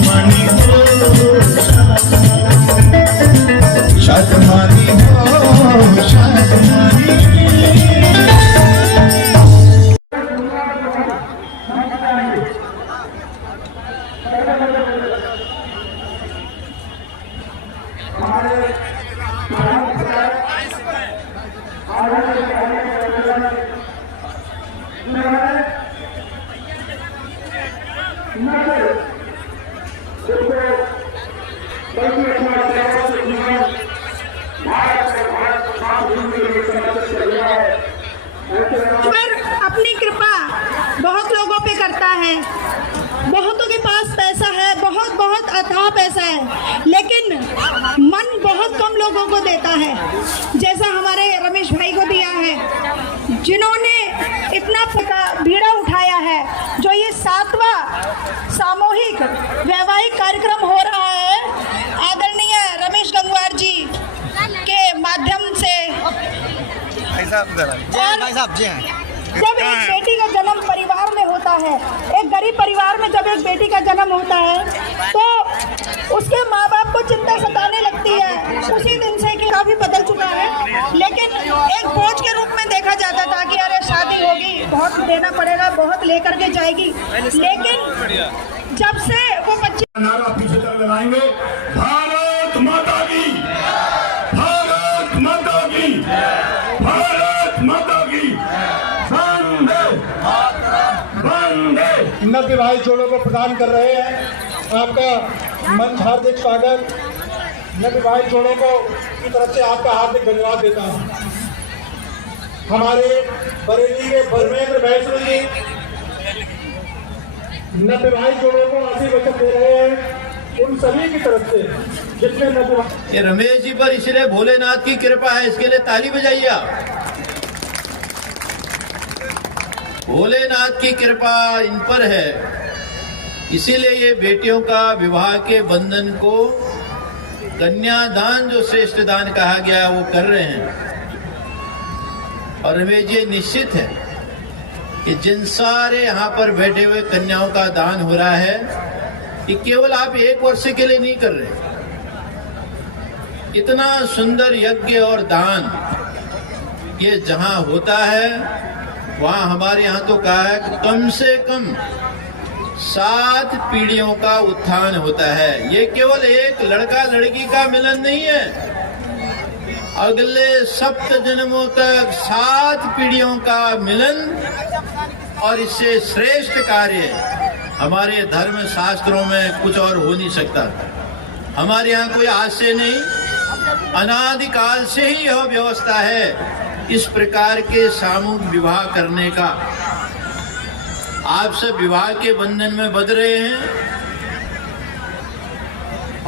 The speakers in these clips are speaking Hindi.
शादमानी हो, शादमानी हो, शादमानी। ईश्वर अपनी कृपा बहुत लोगों पे करता है। बहुतों के पास पैसा है, बहुत बहुत अथाह पैसा है, लेकिन मन बहुत कम लोगों को देता है। जैसा हमारे रमेश भाई को दिया है, जिन्होंने इतना बीड़ा उठाया है। जो ये 7वां सामूहिक वैवाहिक कार्यक्रम हो रहा है, आदरणीय रमेश गंगवार जी के माध्यम से, जब एक बेटी का जन्म परिवार में होता है, एक गरीब परिवार में जब एक बेटी का जन्म होता है, तो उसके माँ बाप को चिंता सताने लगती है। उसी दिन से कि काफी बदल चुका है, लेकिन एक बोझ के रूप में देखा जाता था कि अरे शादी होगी, बहुत देना पड़ेगा, बहुत लेकर के जाएगी। लेकिन जब से वो बच्चे नारा पीछे तक लगाएंगे, भारत माता की, भारत माता की, भारत माता की, वंदे वंदे। नवविवाहित जोड़ों को प्रदान कर रहे हैं। आपका मंच हार्दिक स्वागत। नवविवाहित जोड़ों को की तरफ से आपका हार्दिक धन्यवाद देता हूँ। हमारे बरेली के धर्मेंद्र वैष्णो जी नवविवाहित जोड़ों को आशीर्वचन दे रहे हैं। उन सभी की तरफ से जितने नवविवाहित, ये रमेश जी पर इसलिए भोलेनाथ की कृपा है, इसके लिए ताली बजाइए आप। भोलेनाथ की कृपा इन पर है, इसीलिए ये बेटियों का विवाह के बंधन को कन्यादान, जो श्रेष्ठ दान कहा गया, वो कर रहे हैं। और रमेश जी, निश्चित है कि जिन सारे यहाँ पर बैठे हुए कन्याओं का दान हो रहा है, ये केवल आप 1 वर्ष के लिए नहीं कर रहे। इतना सुंदर यज्ञ और दान ये जहाँ होता है, वहाँ हमारे यहाँ तो कहा है कि कम से कम 7 पीढ़ियों का उत्थान होता है। ये केवल एक लड़का लड़की का मिलन नहीं है, अगले 7 जन्मों तक 7 पीढ़ियों का मिलन। और इससे श्रेष्ठ कार्य हमारे धर्म शास्त्रों में कुछ और हो नहीं सकता। हमारे यहाँ कोई आज से नहीं, अनादिकाल से ही यह व्यवस्था है इस प्रकार के सामूहिक विवाह करने का। आप सब विवाह के बंधन में बंध रहे हैं,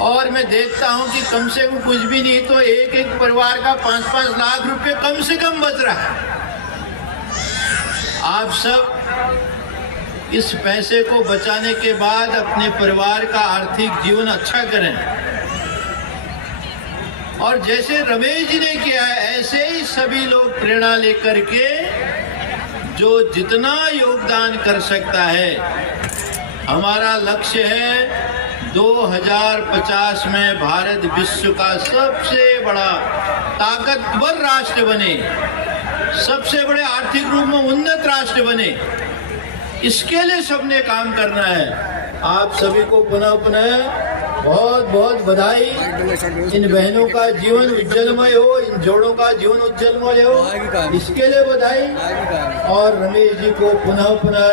और मैं देखता हूं कि कम से कम कुछ भी नहीं तो एक एक परिवार का 5-5 लाख रुपए कम से कम बच रहा है। आप सब इस पैसे को बचाने के बाद अपने परिवार का आर्थिक जीवन अच्छा करें, और जैसे रमेश जी ने किया है, ऐसे ही सभी लोग प्रेरणा लेकर के जो जितना योगदान कर सकता है। हमारा लक्ष्य है 2050 में भारत विश्व का सबसे बड़ा ताकतवर राष्ट्र बने, सबसे बड़े आर्थिक रूप में उन्नत राष्ट्र बने। इसके लिए सबने काम करना है। आप सभी को पुनः पुनः बहुत बहुत बधाई। इन बहनों का जीवन उज्जवलमय हो, इन जोड़ों का जीवन उज्जवलमय हो, इसके लिए बधाई। और रमेश जी को पुनः पुनः